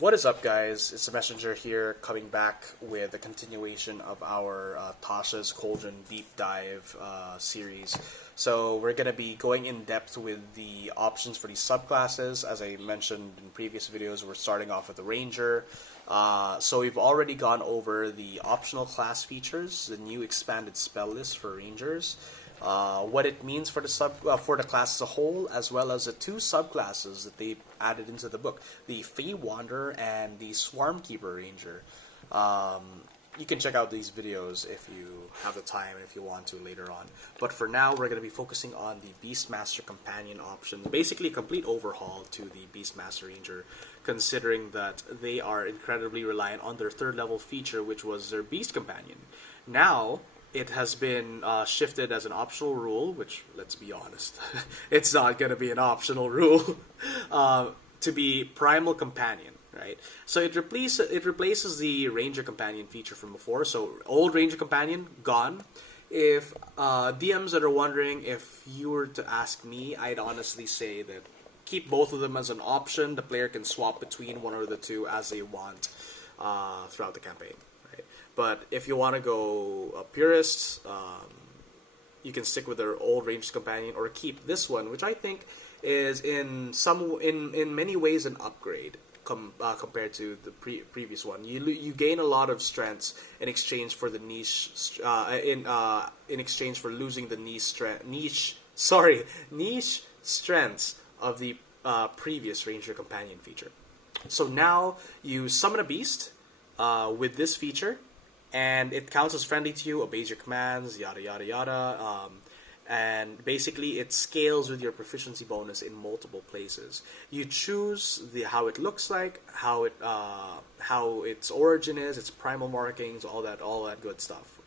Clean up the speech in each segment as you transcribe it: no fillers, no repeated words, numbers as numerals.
What is up, guys? It's the Messenger here, coming back with a continuation of our Tasha's Cauldron Deep Dive series. So we're going to be going in depth with the options for these subclasses. As I mentioned in previous videos, we're starting off with the Ranger. So we've already gone over the optional class features, the new expanded spell list for Rangers, what it means for the class as a whole, as well as the two subclasses that they added into the book, the Fey Wanderer and the Swarmkeeper Ranger. You can check out these videos if you have the time and if you want to later on. But for now, we're going to be focusing on the Beastmaster Companion option, basically a complete overhaul to the Beastmaster Ranger, considering that they are incredibly reliant on their third level feature, which was their Beast Companion. Now, it has been shifted as an optional rule, which, let's be honest, it's not going to be an optional rule, to be Primal Companion, right? So it replaces the Ranger Companion feature from before. So old Ranger Companion, gone. If DMs that are wondering, if you were to ask me, I'd honestly say that keep both of them as an option. The player can swap between one or the two as they want throughout the campaign. But if you want to go a purist, you can stick with their old Ranged Companion or keep this one, which I think is in many ways an upgrade compared to the previous one. You gain a lot of strengths in exchange for the niche in exchange for losing the niche strengths of the previous Ranger Companion feature. So now you summon a beast with this feature, and it counts as friendly to you, obeys your commands, yada yada yada, and basically it scales with your proficiency bonus in multiple places. You choose how it looks like, how its origin is, its primal markings, all that good stuff.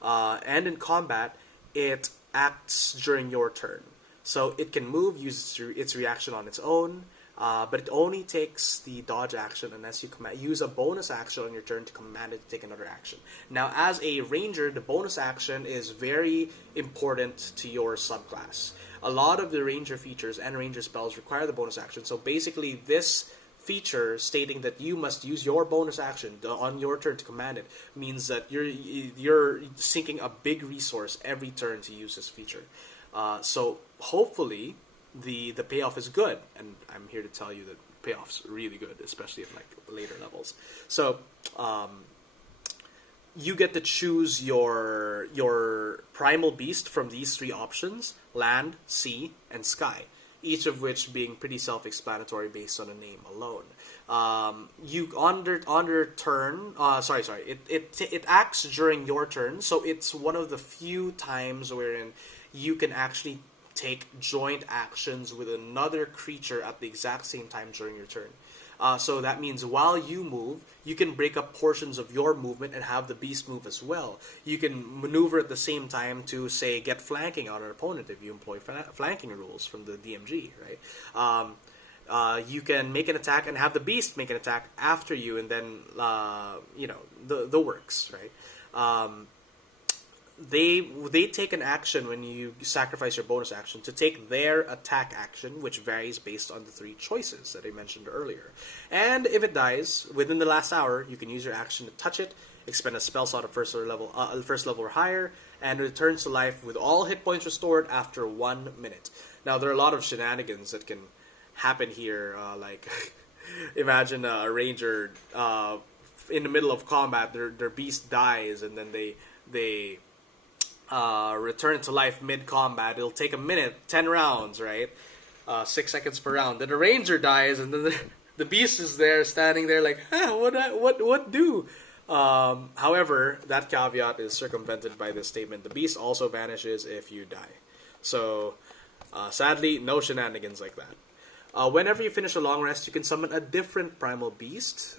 And in combat, it acts during your turn, so it can move, use its reaction on its own. But it only takes the dodge action unless you use a bonus action on your turn to command it to take another action. Now, as a ranger, the bonus action is very important to your subclass. A lot of the ranger features and ranger spells require the bonus action. So basically, this feature stating that you must use your bonus action on your turn to command it means that you're sinking a big resource every turn to use this feature. So hopefully the payoff is good, and I'm here to tell you that payoff's really good, especially at like later levels. So you get to choose your primal beast from these three options: land, sea, and sky, each of which being pretty self-explanatory based on the name alone. You under turn, it acts during your turn, so it's one of the few times wherein you can actually take joint actions with another creature at the exact same time during your turn. So that means while you move, you can break up portions of your movement and have the beast move as well. You can maneuver at the same time to, say, get flanking on an opponent if you employ flanking rules from the DMG, right? You can make an attack and have the beast make an attack after you, and then, the works, right? They take an action when you sacrifice your bonus action to take their attack action, which varies based on the three choices that I mentioned earlier. And if it dies within the last hour, you can use your action to touch it, expend a spell slot of first level or higher, and it returns to life with all hit points restored after 1 minute. Now, there are a lot of shenanigans that can happen here, like imagine a ranger in the middle of combat, their beast dies, and then they return to life mid-combat. It'll take a minute, 10 rounds, right? 6 seconds per round. Then the ranger dies, and then the beast is there, standing there like, what do? However, that caveat is circumvented by this statement. The beast also vanishes if you die. So, sadly, no shenanigans like that. Whenever you finish a long rest, you can summon a different primal beast.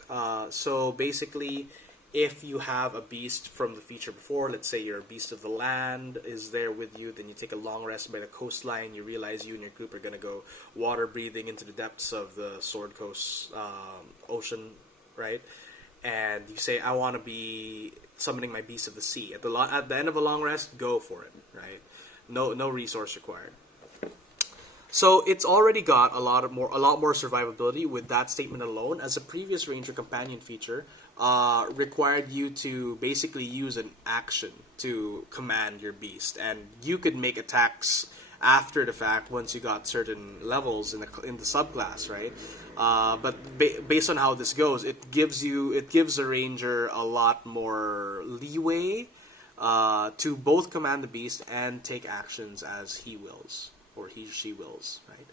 So basically, if you have a beast from the feature before, let's say your beast of the land is there with you, then you take a long rest by the coastline, you realize you and your group are going to go water breathing into the depths of the Sword Coast ocean, right? And you say, I want to be summoning my beast of the sea. At the end of a long rest, go for it, right? No resource required. So it's already got a lot more survivability with that statement alone, as a previous Ranger companion feature required you to basically use an action to command your beast, and you could make attacks after the fact once you got certain levels in the subclass, right? But based on how this goes, it gives the Ranger a lot more leeway to both command the beast and take actions as he wills, or he or she wills, right?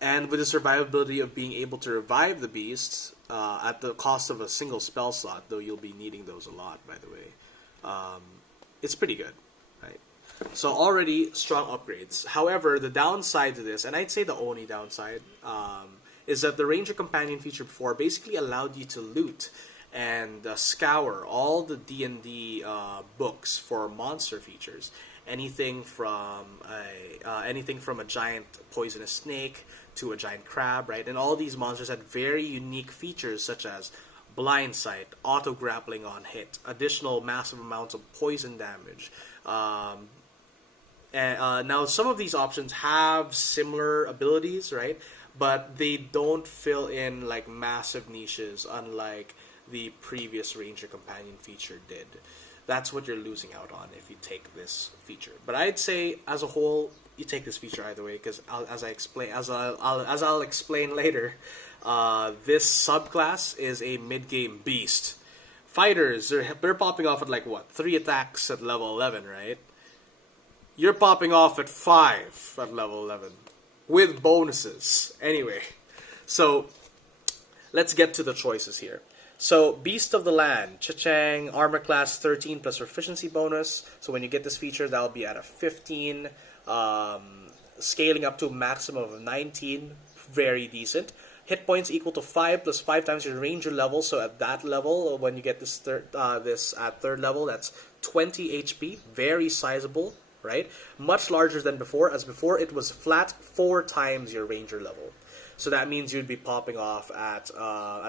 And with the survivability of being able to revive the beast at the cost of a single spell slot, though you'll be needing those a lot, by the way, it's pretty good, right? So already strong upgrades. However, the downside to this, and I'd say the only downside, is that the Ranger Companion feature before basically allowed you to loot and scour all the D&D books for monster features. Anything from a giant poisonous snake to a giant crab, right? And all these monsters had very unique features such as blind sight, auto grappling on hit, additional massive amounts of poison damage. And now some of these options have similar abilities, right? But they don't fill in like massive niches, unlike the previous Ranger Companion feature did. That's what you're losing out on if you take this feature. But I'd say, as a whole, you take this feature either way, because as I'll explain later, this subclass is a mid-game beast. Fighters, they're popping off at like what, 3 attacks at level 11, right? You're popping off at 5 at level 11 with bonuses. Anyway, so let's get to the choices here. So, Beast of the Land, Cha-Chang, Armor Class 13 plus Proficiency bonus. So when you get this feature, that'll be at a 15, scaling up to a maximum of 19, very decent. Hit points equal to 5 plus 5 times your Ranger level. So at that level, when you get this at third level, that's 20 HP, very sizable, right? Much larger than before, as before it was flat 4 times your Ranger level. So that means you'd be popping off at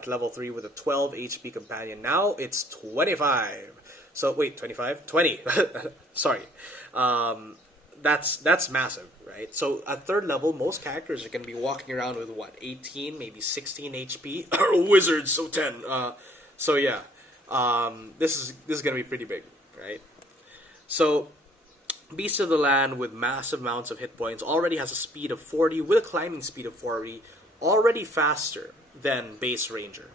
level 3 with a 12 HP companion. Now it's 25. So wait, 25? 20. Sorry. That's massive, right? So at third level, most characters are going to be walking around with what, 18, maybe 16 HP. Wizards, so 10. So yeah, this is going to be pretty big, right? So Beast of the Land with massive amounts of hit points already has a speed of 40 with a climbing speed of 40, already faster than base Ranger.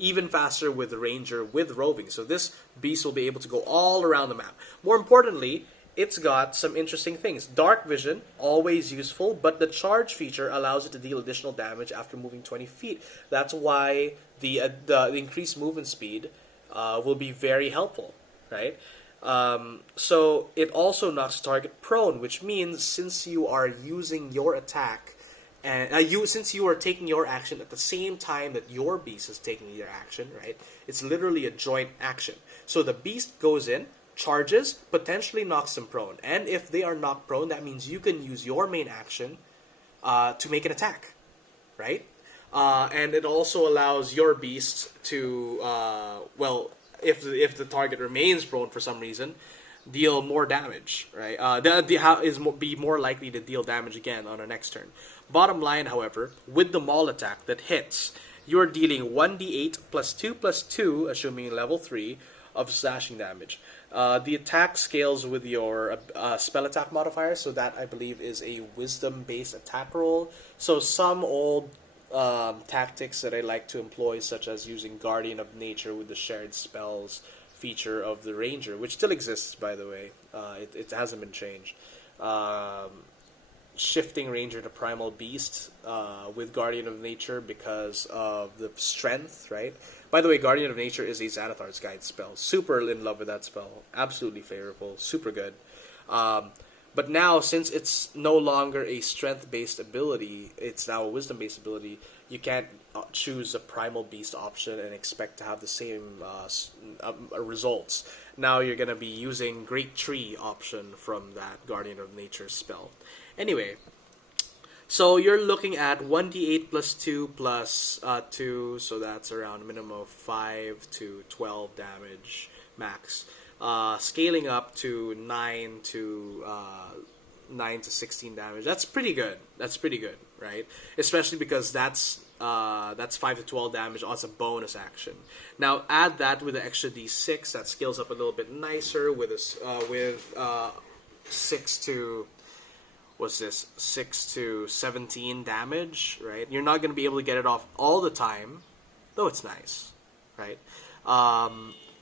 Even faster with the Ranger with roving. So this beast will be able to go all around the map. More importantly, it's got some interesting things. Dark Vision, always useful, but the charge feature allows it to deal additional damage after moving 20 feet. That's why the increased movement speed will be very helpful, right? So it also knocks the target prone, which means since you are using your attack, and since you are taking your action at the same time that your beast is taking their action, right? It's literally a joint action. So the beast goes in, charges, potentially knocks them prone, and if they are knocked prone, that means you can use your main action to make an attack, right? And it also allows your beast to, if the target remains prone for some reason, deal more damage, right? Be more likely to deal damage again on our next turn. Bottom line, however, with the maul attack that hits, you're dealing 1d8 plus 2 plus 2, assuming level 3, of slashing damage. The attack scales with your spell attack modifier, so that I believe is a wisdom-based attack roll. So some old tactics that I like to employ, such as using Guardian of Nature with the shared spells feature of the Ranger, which still exists, by the way. It hasn't been changed. Shifting Ranger to Primal Beast with Guardian of Nature because of the strength, right? By the way, Guardian of Nature is a Xanathar's Guide spell. Super in love with that spell. Absolutely favorable. Super good. But now, since it's no longer a strength-based ability, it's now a wisdom-based ability, you can't choose a Primal Beast option and expect to have the same results. Now you're going to be using Great Tree option from that Guardian of Nature spell. Anyway, so you're looking at 1d8 plus 2 plus 2, so that's around a minimum of 5 to 12 damage max. Scaling up to 9 to 9 to 16 damage. That's pretty good. That's pretty good, right? Especially because that's 5 to 12 damage as a bonus action. Now add that with the extra d6, that scales up a little bit nicer with 6 to, what's this, 6 to 17 damage, right? You're not going to be able to get it off all the time, though it's nice, right?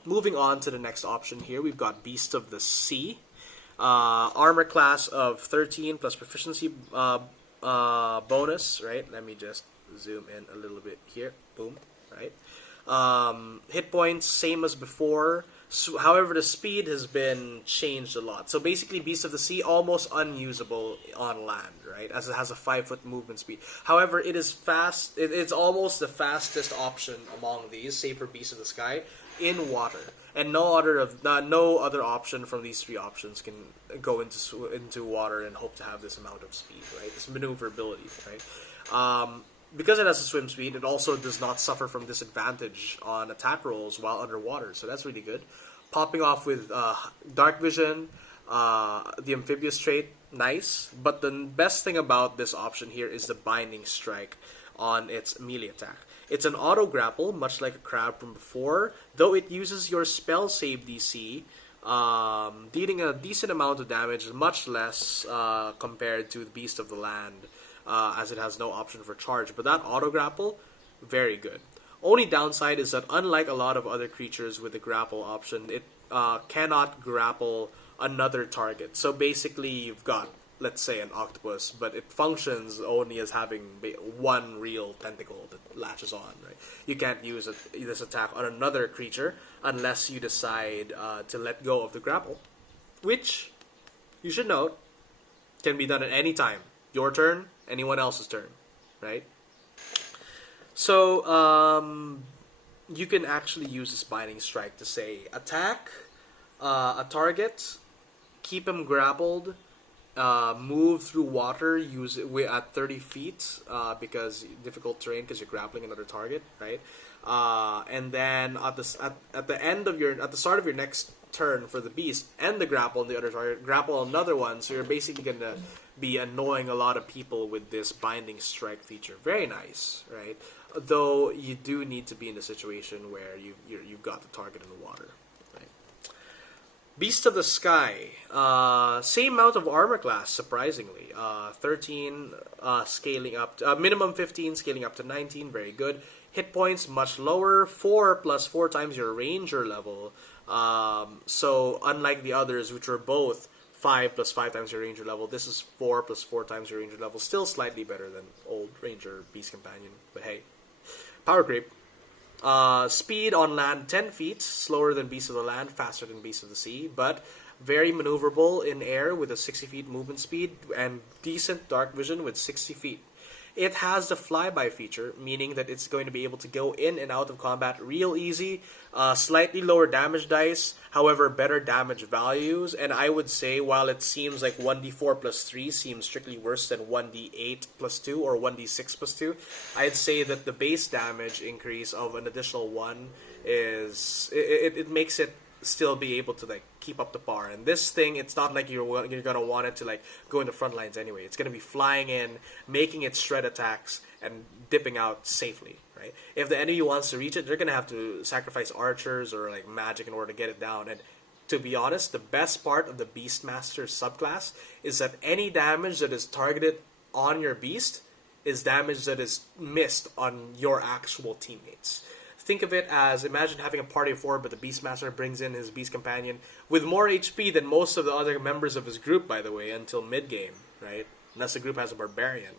Moving on to the next option here, we've got Beast of the Sea. Armor class of 13 plus proficiency bonus, right? Let me just zoom in a little bit here. Boom, right? Hit points, same as before. So, however, the speed has been changed a lot. So basically, Beast of the Sea, almost unusable on land, right? As it has a 5-foot movement speed. However, it is fast. It's almost the fastest option among these, save for Beast of the Sky, in water. And no other option from these three options can go into water and hope to have this amount of speed, right? This maneuverability, right? Because it has a swim speed, it also does not suffer from disadvantage on attack rolls while underwater, so that's really good. Popping off with Dark Vision, the Amphibious trait, nice. But the best thing about this option here is the Binding Strike on its melee attack. It's an auto grapple, much like a crab from before, though it uses your spell save DC, dealing a decent amount of damage, much less compared to the Beast of the Land, as it has no option for charge. But that auto grapple, very good. Only downside is that unlike a lot of other creatures with the grapple option, it cannot grapple another target. So basically you've got, let's say, an octopus, but it functions only as having one real tentacle that latches on, right? You can't use this attack on another creature unless you decide to let go of the grapple, which, you should note, can be done at any time. Your turn, anyone else's turn, right? So, you can actually use this Binding Strike to say, attack a target, keep him grappled, move through water, use it at 30 feet because difficult terrain because you're grappling another target, right? And then at the start of your next turn for the beast, end the grapple on the other target, grapple another one. So you're basically gonna be annoying a lot of people with this Binding Strike feature. Very nice, right? Though you do need to be in a situation where you've got the target in the water. Beast of the Sky, same amount of armor class, surprisingly. 13 scaling up to, minimum 15 scaling up to 19, very good. Hit points much lower, 4 plus 4 times your ranger level. So unlike the others, which were both 5 plus 5 times your ranger level, this is 4 plus 4 times your ranger level. Still slightly better than old ranger beast companion, but hey. Power creep. Speed on land 10 feet, slower than Beast of the Land, faster than Beast of the Sea, but very maneuverable in air with a 60 feet movement speed and decent dark vision with 60 feet. It has the flyby feature, meaning that it's going to be able to go in and out of combat real easy, slightly lower damage dice, however better damage values, and I would say while it seems like 1d4 plus 3 seems strictly worse than 1d8 plus 2 or 1d6 plus 2, I'd say that the base damage increase of an additional 1 it makes it still be able to like keep up the par. And this thing, it's not like you're gonna want it to like go in the front lines anyway. It's gonna be flying in, making its shred attacks, and dipping out safely, right? If the enemy wants to reach it, they're gonna have to sacrifice archers or like magic in order to get it down. And to be honest, the best part of the Beastmaster subclass is that any damage that is targeted on your beast is damage that is missed on your actual teammates. Think of it as, imagine having a party of 4, but the Beastmaster brings in his Beast Companion with more HP than most of the other members of his group, by the way, until mid-game, right? Unless the group has a Barbarian.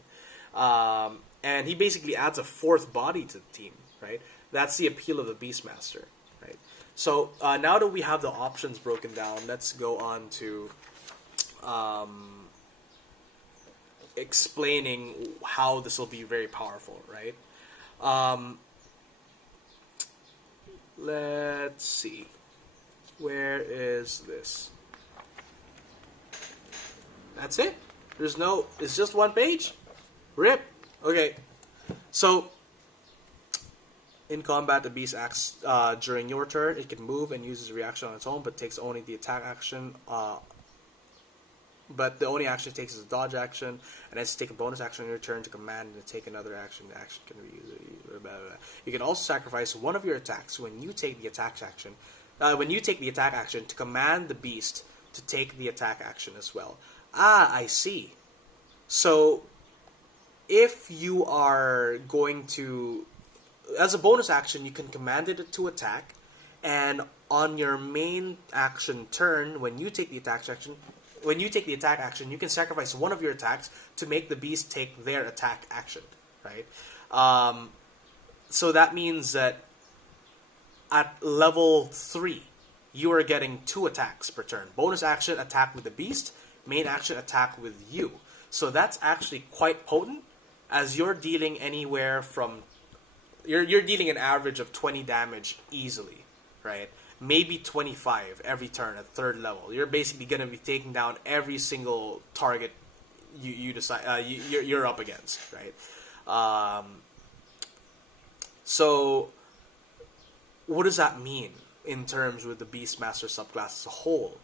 And he basically adds a 4th body to the team, right? That's the appeal of the Beastmaster, right? So now that we have the options broken down, let's go on to explaining how this will be very powerful, right? Let's see. Where is this? That's it? It's just one page? Rip. Okay. So, in combat, the beast acts during your turn. It can move and uses a reaction on its own, but takes only the attack action but the only action it takes is a dodge action, and it's take a bonus action on your turn to command and to take another action. The action can be used. Blah, blah, blah. You can also sacrifice one of your attacks when you take the attack action. When you take the attack action to command the beast to take the attack action as well. Ah, I see. So, if you are going to, as a bonus action, you can command it to attack, and on your main action turn, when you take the attack action, you can sacrifice one of your attacks to make the beast take their attack action, right? So that means that at level 3, you are getting 2 attacks per turn. Bonus action, attack with the beast. Main action, attack with you. So that's actually quite potent, as you're dealing anywhere from... You're dealing an average of 20 damage easily, right? Maybe 25 every turn at 3rd level. You're basically going to be taking down every single target you're up against, right? So, what does that mean in terms with the Beastmaster subclass as a whole?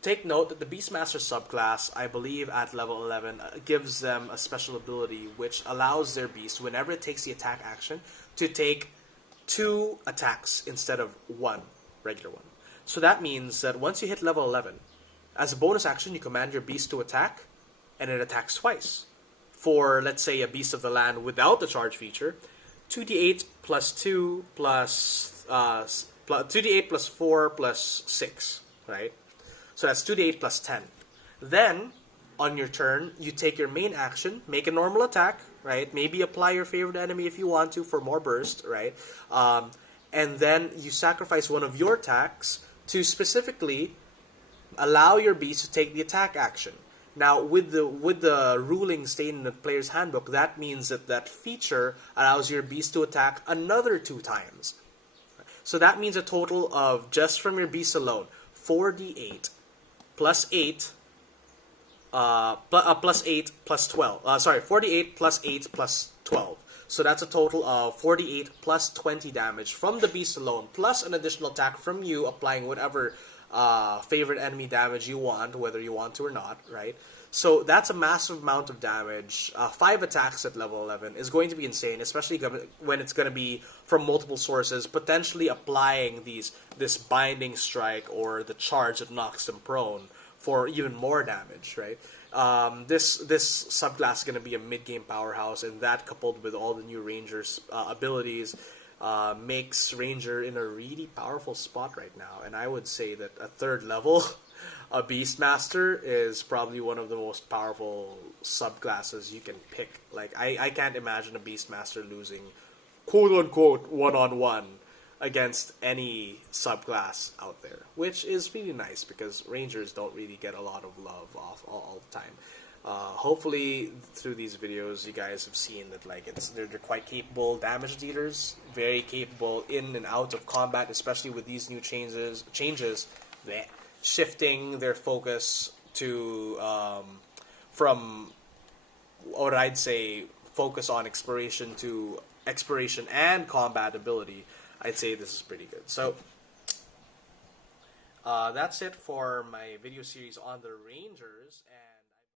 Take note that the Beastmaster subclass, I believe at level 11, gives them a special ability which allows their beast, whenever it takes the attack action, to take 2 attacks instead of 1 regular one. So that means that once you hit level 11, as a bonus action, you command your beast to attack, and it attacks twice. For, let's say, a Beast of the Land without the charge feature, 2d8 plus 2 plus 2d8 plus 4 plus 6, right? So that's 2d8 plus 10. Then, on your turn, you take your main action, make a normal attack, right? Maybe apply your favorite enemy if you want to for more burst, right? And then you sacrifice one of your attacks to specifically allow your beast to take the attack action. Now, with the ruling stated in the player's handbook, that means that that feature allows your beast to attack another 2 times. So that means a total of, just from your beast alone, 4d8 plus 8, plus 8 plus 12. 4d8 plus 8 plus 12. So that's a total of 48 plus 20 damage from the beast alone, plus an additional attack from you, applying whatever favorite enemy damage you want, whether you want to or not, right? So that's a massive amount of damage. 5 attacks at level 11 is going to be insane, especially when it's going to be from multiple sources, potentially applying this binding strike or the charge that knocks them prone for even more damage, right? This subclass is going to be a mid-game powerhouse, and that, coupled with all the new Ranger's abilities, makes Ranger in a really powerful spot right now. And I would say that at 3rd level, a Beastmaster is probably one of the most powerful subclasses you can pick. Like, I can't imagine a Beastmaster losing, quote-unquote, one-on-one against any subclass out there, which is really nice because Rangers don't really get a lot of love all the time. Hopefully through these videos you guys have seen that they're quite capable damage dealers, very capable in and out of combat, especially with these new changes shifting their focus to from what I'd say focus on exploration to exploration and combat ability. I'd say this is pretty good. So that's it for my video series on the Rangers. And